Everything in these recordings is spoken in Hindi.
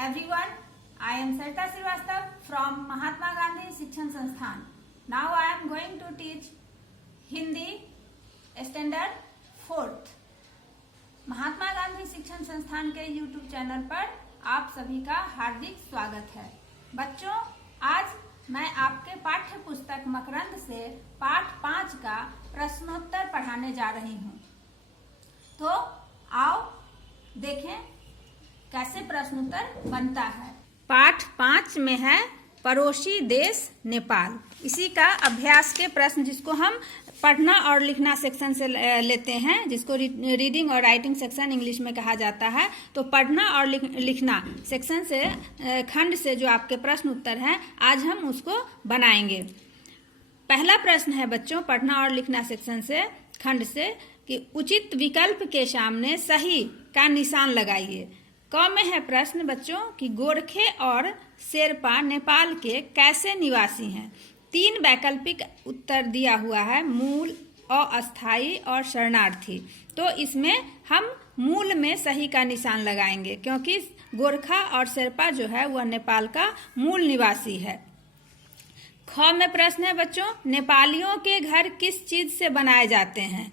everyone, I am Sarita Srivastava from Mahatma Gandhi Shikshan Sansthan. Now I am going to teach Hindi Standard 4th. Mahatma Gandhi शिक्षण संस्थान के YouTube चैनल पर आप सभी का हार्दिक स्वागत है। बच्चों, आज मैं आपके पाठ्य पुस्तक मकरंद से पाठ 5 का प्रश्नोत्तर पढ़ाने जा रही हूँ। तो आओ देखें कैसे प्रश्नोत्तर बनता है। पाठ 5 में है पड़ोसी देश नेपाल। इसी का अभ्यास के प्रश्न जिसको हम पढ़ना और लिखना सेक्शन से लेते हैं, जिसको रीडिंग और राइटिंग सेक्शन इंग्लिश में कहा जाता है। तो पढ़ना और लिखना सेक्शन से खंड से जो आपके प्रश्न उत्तर हैं, आज हम उसको बनाएंगे। पहला प्रश्न है बच्चों, पढ़ना और लिखना सेक्शन से खंड से, कि उचित विकल्प के सामने सही का निशान लगाइए। क में है प्रश्न बच्चों कि गोरखे और शेरपा नेपाल के कैसे निवासी हैं। 3 वैकल्पिक उत्तर दिया हुआ है, मूल, अस्थायी और शरणार्थी। तो इसमें हम मूल में सही का निशान लगाएंगे, क्योंकि गोरखा और शेरपा जो है वह नेपाल का मूल निवासी है। ख में प्रश्न है बच्चों, नेपालियों के घर किस चीज से बनाए जाते हैं।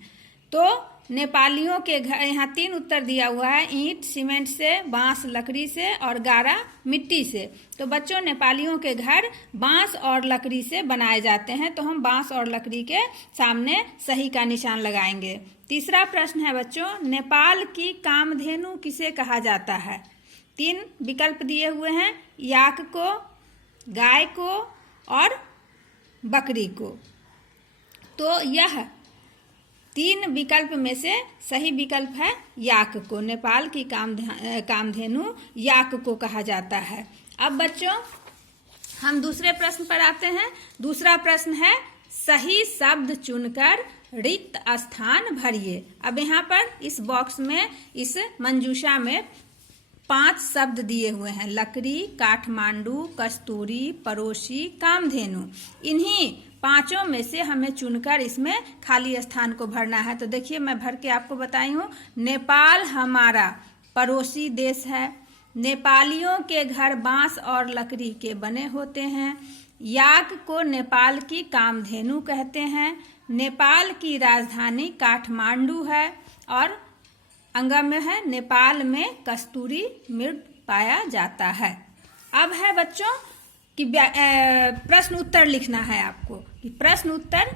तो नेपालियों के घर, यहाँ 3 उत्तर दिया हुआ है, ईंट, सीमेंट से, बांस लकड़ी से और गारा मिट्टी से। तो बच्चों, नेपालियों के घर बांस और लकड़ी से बनाए जाते हैं। तो हम बांस और लकड़ी के सामने सही का निशान लगाएंगे। तीसरा प्रश्न है बच्चों, नेपाल की कामधेनु किसे कहा जाता है। 3 विकल्प दिए हुए हैं, याक को, गाय को और बकरी को। तो यह 3 विकल्प में से सही विकल्प है याक को। नेपाल की कामधेनु याक को कहा जाता है। अब बच्चों, हम दूसरे प्रश्न पर आते हैं। दूसरा प्रश्न है, सही शब्द चुनकर रिक्त स्थान भरिए। अब यहाँ पर इस बॉक्स में, इस मंजूषा में 5 शब्द दिए हुए हैं, लकड़ी, काठमांडू, कस्तूरी, पड़ोसी, कामधेनु। इन्हीं 5 में से हमें चुनकर इसमें खाली स्थान को भरना है। तो देखिए, मैं भर के आपको बताई हूँ। नेपाल हमारा पड़ोसी देश है। नेपालियों के घर बांस और लकड़ी के बने होते हैं। याक को नेपाल की कामधेनु कहते हैं। नेपाल की राजधानी काठमांडू है। और अंगा में है, नेपाल में कस्तूरी मृग पाया जाता है। अब है बच्चों कि प्रश्न उत्तर लिखना है आपको, कि प्रश्न उत्तर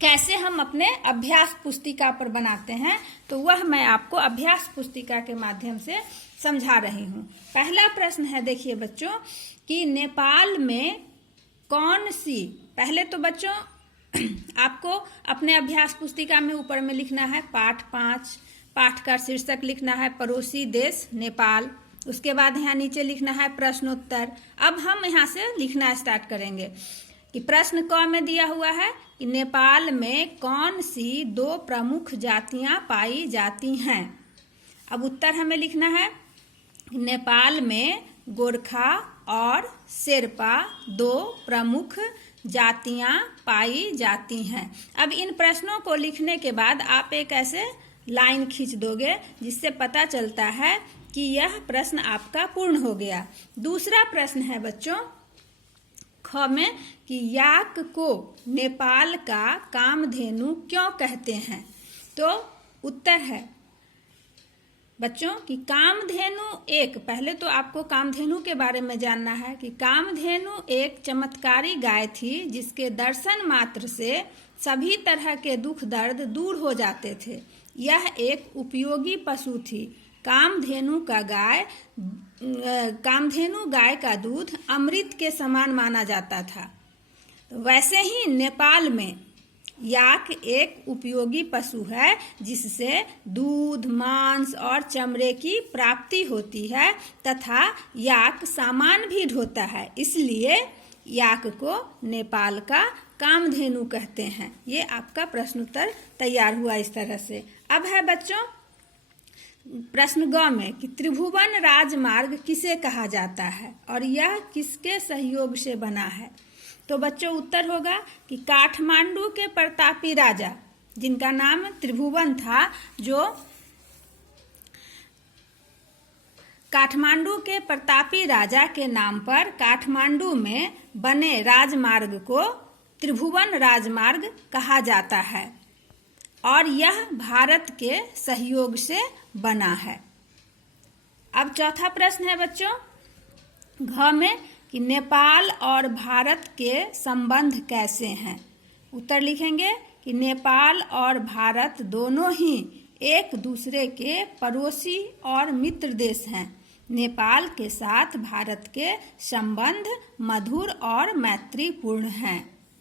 कैसे हम अपने अभ्यास पुस्तिका पर बनाते हैं। तो वह मैं आपको अभ्यास पुस्तिका के माध्यम से समझा रही हूँ। पहला प्रश्न है, देखिए बच्चों, कि नेपाल में कौन सी, पहले तो बच्चों आपको अपने अभ्यास पुस्तिका में ऊपर में लिखना है पाठ 5। पाठ का शीर्षक लिखना है पड़ोसी देश नेपाल। उसके बाद यहाँ नीचे लिखना है प्रश्नोत्तर। अब हम यहाँ से लिखना स्टार्ट करेंगे कि प्रश्न क में दिया हुआ है कि नेपाल में कौन सी 2 प्रमुख जातियां पाई जाती हैं। अब उत्तर हमें लिखना है, नेपाल में गोरखा और शेरपा 2 प्रमुख जातियां पाई जाती हैं। अब इन प्रश्नों को लिखने के बाद आप एक ऐसे लाइन खींच दोगे जिससे पता चलता है कि यह प्रश्न आपका पूर्ण हो गया। दूसरा प्रश्न है बच्चों ख में, कि याक को नेपाल का कामधेनु क्यों कहते हैं। तो उत्तर है बच्चों कि कामधेनु एक, पहले तो आपको कामधेनु के बारे में जानना है कि कामधेनु एक चमत्कारी गाय थी, जिसके दर्शन मात्र से सभी तरह के दुख दर्द दूर हो जाते थे। यह एक उपयोगी पशु थी। कामधेनु गाय का दूध अमृत के समान माना जाता था। तो वैसे ही नेपाल में याक एक उपयोगी पशु है, जिससे दूध, मांस और चमड़े की प्राप्ति होती है तथा याक सामान भी ढोता है। इसलिए याक को नेपाल का कामधेनु कहते हैं। ये आपका प्रश्न उत्तर तैयार हुआ इस तरह से। अब है बच्चों प्रश्न ग में, कि त्रिभुवन राजमार्ग किसे कहा जाता है और यह किसके सहयोग से बना है। तो बच्चों उत्तर होगा कि काठमांडू के प्रतापी राजा, जिनका नाम त्रिभुवन था, जो काठमांडू के प्रतापी राजा के नाम पर काठमांडू में बने राजमार्ग को त्रिभुवन राजमार्ग कहा जाता है और यह भारत के सहयोग से बना है। अब चौथा प्रश्न है बच्चों, घ में कि नेपाल और भारत के संबंध कैसे हैं। उत्तर लिखेंगे कि नेपाल और भारत दोनों ही एक दूसरे के पड़ोसी और मित्र देश हैं। नेपाल के साथ भारत के संबंध मधुर और मैत्रीपूर्ण हैं।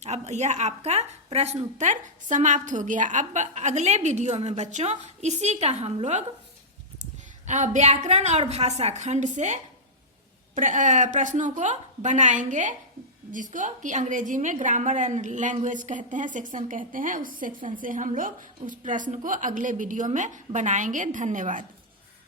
अब यह आपका प्रश्न उत्तर समाप्त हो गया। अब अगले वीडियो में बच्चों इसी का हम लोग व्याकरण और भाषा खंड से प्रश्नों को बनाएंगे, जिसको कि अंग्रेजी में ग्रामर एंड लैंग्वेज कहते हैं, सेक्शन कहते हैं। उस सेक्शन से हम लोग उस प्रश्न को अगले वीडियो में बनाएंगे। धन्यवाद।